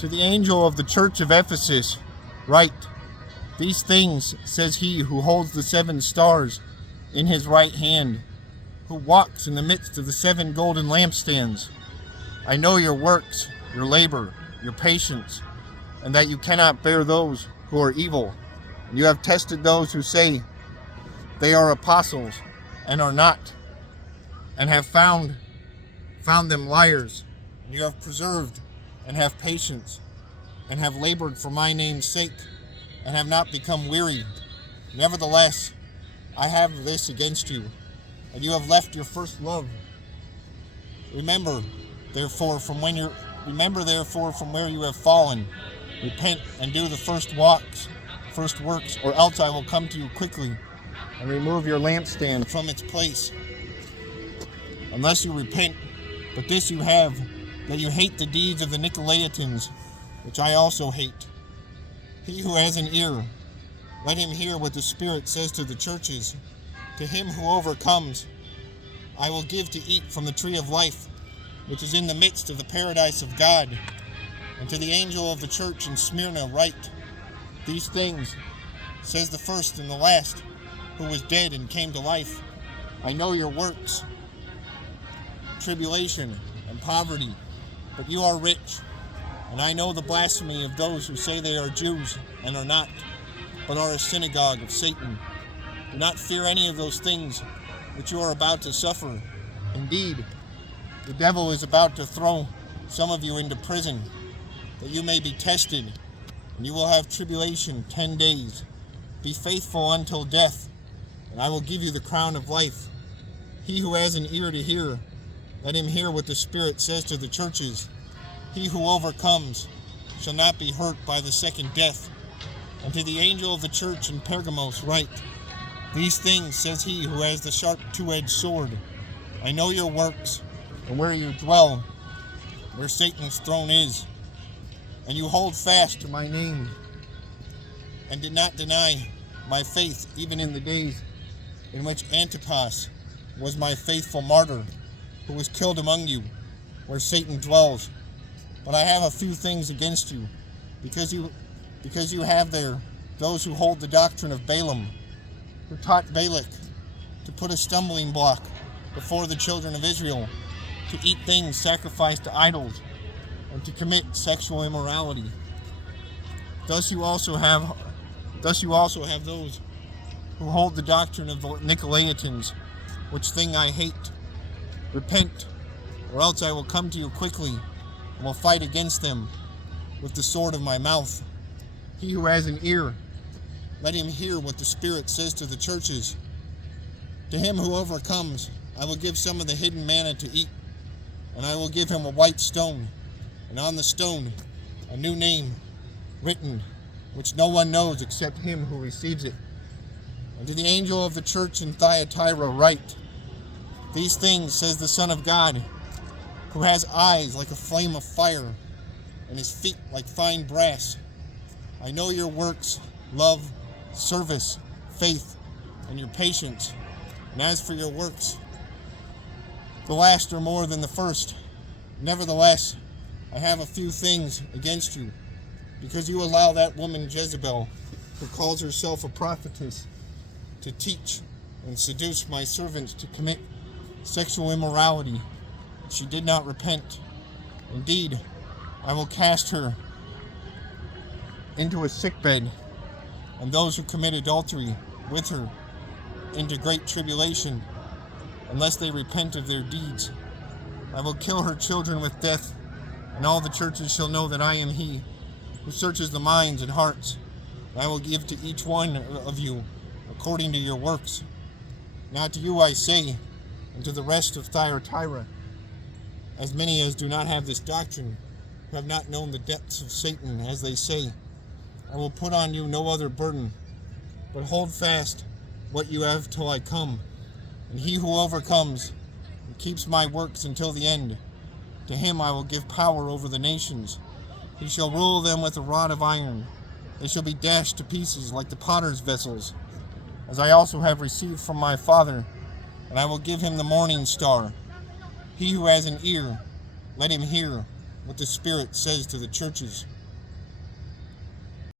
To the angel of the church of Ephesus, write, These things says he who holds the 7 stars in his right hand, who walks in the midst of the 7 golden lampstands. I know your works, your labor, your patience, and that you cannot bear those who are evil. And you have tested those who say they are apostles and are not, and have found them liars. And you have preserved and have patience, and have labored for my name's sake, and have not become weary. Nevertheless, I have this against you, and you have left your first love. Remember, therefore, from where you have fallen. Repent and do the first works, or else I will come to you quickly and remove your lampstand from its place. Unless you repent, but this you have, that you hate the deeds of the Nicolaitans, which I also hate. He who has an ear, let him hear what the Spirit says to the churches. To him who overcomes, I will give to eat from the tree of life, which is in the midst of the paradise of God. And to the angel of the church in Smyrna write, These things says the first and the last, who was dead and came to life. I know your works, tribulation and poverty, but you are rich. And I know the blasphemy of those who say they are Jews and are not, but are a synagogue of Satan. Do not fear any of those things which you are about to suffer. Indeed, the devil is about to throw some of you into prison, that you may be tested, and you will have tribulation 10 days. Be faithful until death, and I will give you the crown of life. He who has an ear to hear, let him hear what the Spirit says to the churches. He who overcomes shall not be hurt by the second death. And to the angel of the church in Pergamos write, These things says he who has the sharp 2-edged sword. I know your works, and where you dwell, where Satan's throne is. And you hold fast to my name, and did not deny my faith, even in the days in which Antipas was my faithful martyr, who was killed among you, where Satan dwells. But I have a few things against you, because you have there those who hold the doctrine of Balaam, who taught Balak to put a stumbling block before the children of Israel, to eat things sacrificed to idols, and to commit sexual immorality. Thus you also have those who hold the doctrine of the Nicolaitans, which thing I hate. Repent, or else I will come to you quickly, and will fight against them with the sword of my mouth. He who has an ear, let him hear what the Spirit says to the churches. To him who overcomes, I will give some of the hidden manna to eat, and I will give him a white stone, and on the stone a new name written, which no one knows except him who receives it. And to the angel of the church in Thyatira write, These things says the Son of God, who has eyes like a flame of fire, and his feet like fine brass. I know your works, love, service, faith, and your patience. And as for your works, the last are more than the first. Nevertheless, I have a few things against you, because you allow that woman Jezebel, who calls herself a prophetess, to teach and seduce my servants to commit sexual immorality. She did not repent. Indeed, I will cast her into a sickbed, and those who commit adultery with her into great tribulation, unless they repent of their deeds. I will kill her children with death, and all the churches shall know that I am he who searches the minds and hearts. And I will give to each one of you according to your works. Now to you I say, and to the rest of Thyatira, as many as do not have this doctrine, who have not known the depths of Satan, as they say, I will put on you no other burden, but hold fast what you have till I come. And he who overcomes and keeps my works until the end, to him I will give power over the nations. He shall rule them with a rod of iron. They shall be dashed to pieces like the potter's vessels, as I also have received from my Father, and I will give him the morning star. He who has an ear, let him hear what the Spirit says to the churches.